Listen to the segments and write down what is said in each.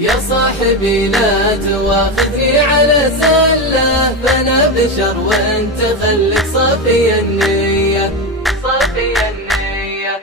يا صاحبي لا تواخذني على زلة، فأنا بشر وانت خليك صافي النية، صافي النية.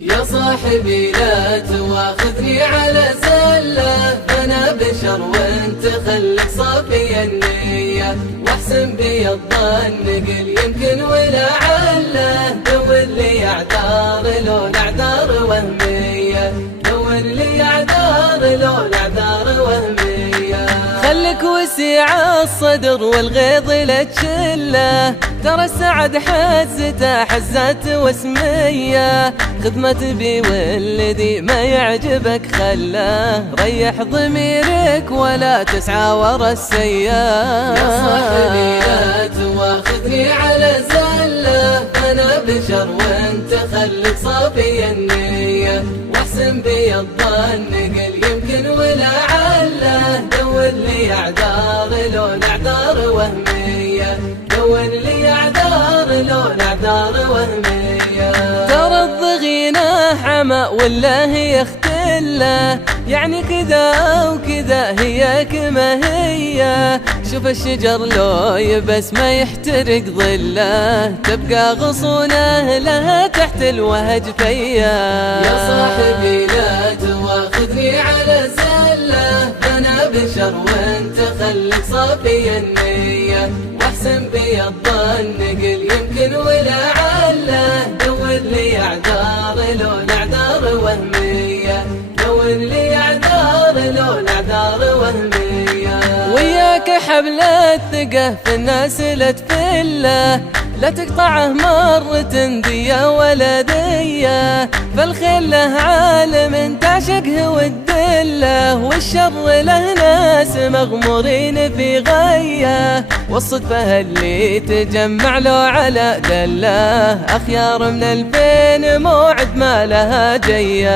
يا صاحبي لا تواخذني على زلة، فأنا بشر وانت خليك صافي النية، واحسن بي الظن قل يمكن ولعله، دور لي اعذار لو الاعذار وهمية، دور لي اعذار لو الاعذار وهمية. خلك وسيع الصدر والغيظ لا تشله، ترى السعد حزته حزات واسمية، خدمة بي والذي ما يعجبك خله، ريح ضميرك ولا تسعى ورا السياف. يا صاحبي لا تواخذني على زلة، أنا بشر وانت خلك صافي النية، واحسن بي الظن قل يمكن ولعله، دور لي اعذار لو الاعذار وهمية، دور لي اعذار لو الاعذار وهمية. ترى الضغينة حما ولا هي اختله، يعني كذا وكذا هي كما هي، شوف الشجر لو يبس ما يحترق ظله، تبقى غصونه لها تحت الوهج فيا. يا صاحبي لا تواخذني على زلة، أنا بشر وانت خلك صافي النية، واحسن بي الظن قل يمكن ولعله، دور لي اعذار لو الاعذار وهمية، دور لي اعذار لو الاعذار وهمية. وياك حبل الثقة في الناس لا تفله، لا تقطعه مرة دية ولا دية، فالخيل له عالم تعشقه والدله، والشر له ناس مغمورين في غيه، والصدفة اللي تجمع له على دله، أخيار من البين موعد ما لها جيه.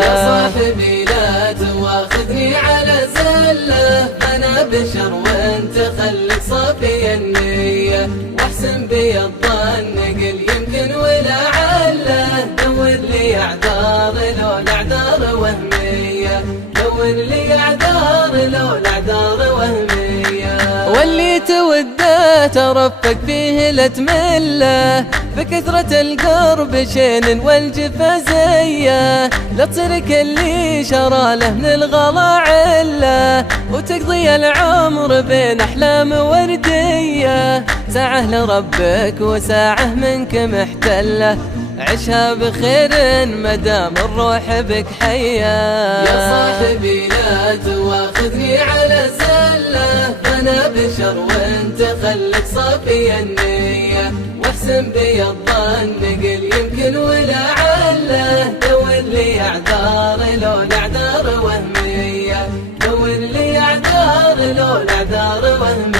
يا صاحبي لا تواخذني على زلة، أنا بشر وانت خلك صافي النية، واحسن بي الظن قل يمكن ولعله، دور لي اعذار لو الاعذار وهمية، دور لي اعذار لو الاعذار وهمية. واللي توده ترفق فيه لا تمله، بكثرة القرب شين والجفا زيه، لا تصيرك اللي شرى له من الغلا عله، وتقضي العمر بين احلام ورديه، ساعه لربك وساعه منك محتله، عشها بخير مدام الروح بك حية. يا صاحبي لا تواخذني على زلة، أنا بشر وانت خلك صافي النية، واحسن بي الظن قل يمكن ولعله، دور لي اعذار لو الاعذار وهمية، دور لي اعذار لو الاعذار وهمية.